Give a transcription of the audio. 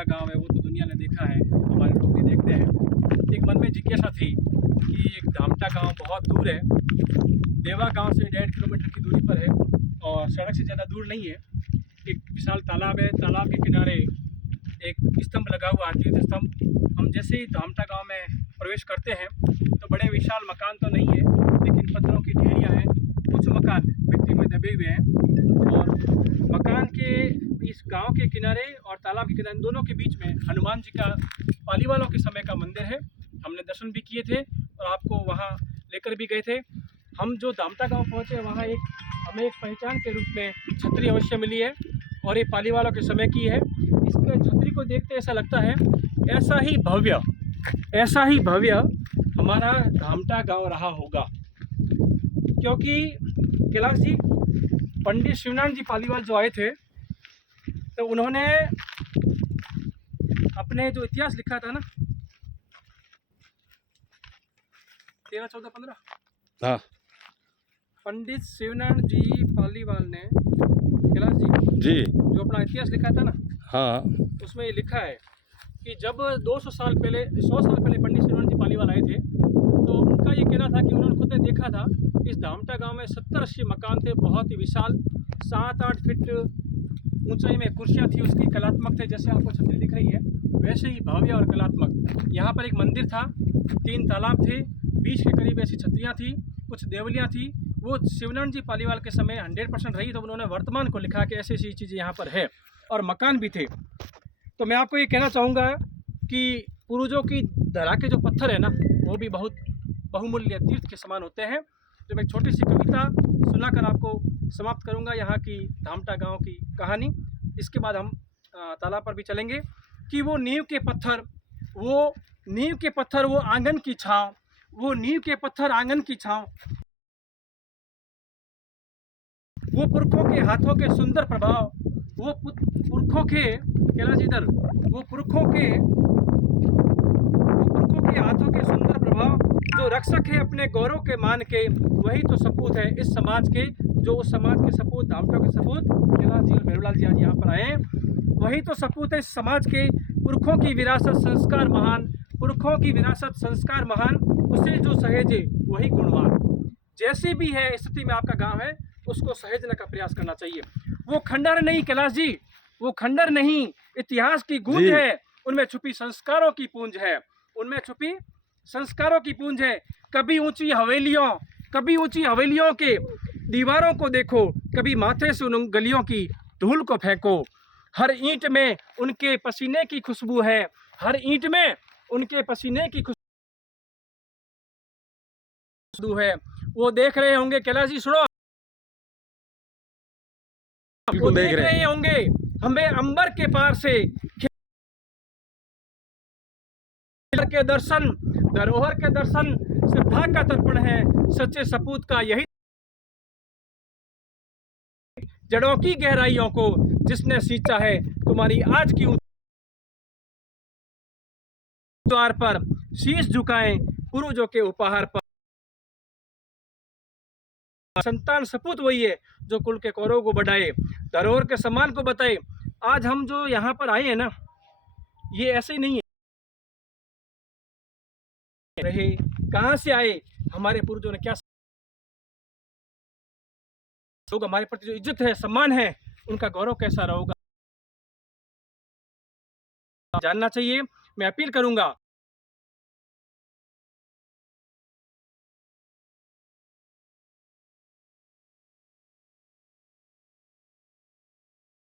मेरा गांव है वो तो दुनिया ने देखा है, हमारे लोग भी देखते हैं। एक मन में जिज्ञासा थी कि एक धामटा गांव बहुत दूर है, देवा गांव से 1.5 किलोमीटर की दूरी पर है और सड़क से ज़्यादा दूर नहीं है। एक विशाल तालाब है, तालाब के किनारे एक स्तंभ लगा हुआ है, तीर्थ स्तंभ। हम जैसे ही धामटा गांव में प्रवेश करते हैं तो बड़े विशाल मकान तो नहीं है, लेकिन पत्थरों की ढेरियाँ हैं। कुछ मकान मिट्टी में दबे हुए हैं और मकान के इस गांव के किनारे और तालाब के किनारे दोनों के बीच में हनुमान जी का पालीवालों के समय का मंदिर है। हमने दर्शन भी किए थे और आपको वहां लेकर भी गए थे। हम जो धामटा गांव पहुंचे वहां हमें एक पहचान के रूप में छतरी अवश्य मिली है और ये पालीवालों के समय की है। इसके छतरी को देखते ऐसा लगता है ऐसा ही भव्य हमारा धामटा गांव रहा होगा, क्योंकि कैलाश जी, पंडित शिवनारायण जी पालीवाल जो आए थे तो उन्होंने अपने जो इतिहास लिखा था ना 13, 14, 15, हाँ, पंडित शिवनारायण जी पालीवाल ने कैलाश जी जो अपना इतिहास लिखा था ना, हाँ, उसमें ये लिखा है कि जब 100 साल पहले पंडित शिवनारायण जी पालीवाल आए थे तो उनका ये कहना था कि उन्होंने खुद ने देखा था इस धामटा गांव में 70-80 मकान थे, बहुत ही विशाल, 7-8 फीट ऊंचाई में कुर्सियां थी, उसकी कलात्मक थे, जैसे आपको छतरी दिख रही है वैसे ही भव्य और कलात्मक। यहाँ पर एक मंदिर था, 3 तालाब थे, बीच के करीब ऐसी छतरियाँ थी, कुछ देवलियाँ थी। वो शिवनारायण जी पालीवाल के समय 100% रही, तो उन्होंने वर्तमान को लिखा कि ऐसी ऐसी चीज़ें यहाँ पर है और मकान भी थे। तो मैं आपको ये कहना चाहूँगा कि पूर्वजों की धरा के जो पत्थर है ना वो भी बहुत बहुमूल्य तीर्थ के समान होते हैं। तो मैं एक छोटी सी कविता सुनाकर आपको समाप्त करूँगा यहाँ की धामटा गांव की कहानी। इसके बाद हम तालाब पर भी चलेंगे कि वो नींव के पत्थर वो आंगन की छाँव, वो नींव के पत्थर आंगन की छाँव, वो पुरखों के हाथों के सुंदर प्रभाव, वो पुरखों के कैलाश इधर वो पुरखों के हाथों के सुंदर प्रभाव, जो रक्षक है अपने गौरव के मान के, वही तो सपूत है इस समाज के, जो उस समाज के सपूत, धामटा के सपूत कैलाश जी और भैरवलाल जी आज यहाँ पर आए हैं, वही तो सपूत है इस समाज के। पुरखों की विरासत संस्कार महान, पुरखों की विरासत संस्कार महान, उसे जो सहेजे वही गुणवान। जैसी भी है स्थिति में आपका गांव है उसको सहेजने का प्रयास करना चाहिए। वो खंडर नहीं कैलाश जी, वो खंडर नहीं, इतिहास की गूंज है, उनमें छुपी संस्कारों की पूंज है, उनमें छुपी संस्कारों की पूंज है। कभी ऊंची हवेलियों के दीवारों को देखो, कभी माथे से उन गलियों की धूल को फेंको। हर ईंट में उनके पसीने की खुशबू है, हर ईंट में उनके पसीने की खुशबू है। वो देख रहे होंगे कैलाश जी, सुनो, वो देख रहे होंगे हमें अंबर के पार से के दर्शन, धरोहर के दर्शन, श्रद्धा का तर्पण है सच्चे सपूत का यही, जड़ों की गहराइयों को जिसने सींचा है तुम्हारी आज की द्वार पर, शीश झुकाएं पूर्वजों के उपहार पर। संतान सपूत वही है जो कुल के कौरव को बढ़ाए, धरोहर के सम्मान को बताए। आज हम जो यहाँ पर आए हैं ना, ये ऐसे ही नहीं है रहे, कहाँ से आए, हमारे पूर्वजों ने क्या लोग, हमारे प्रति जो इज्जत है, सम्मान है, उनका गौरव कैसा रहेगा जानना चाहिए। मैं अपील करूंगा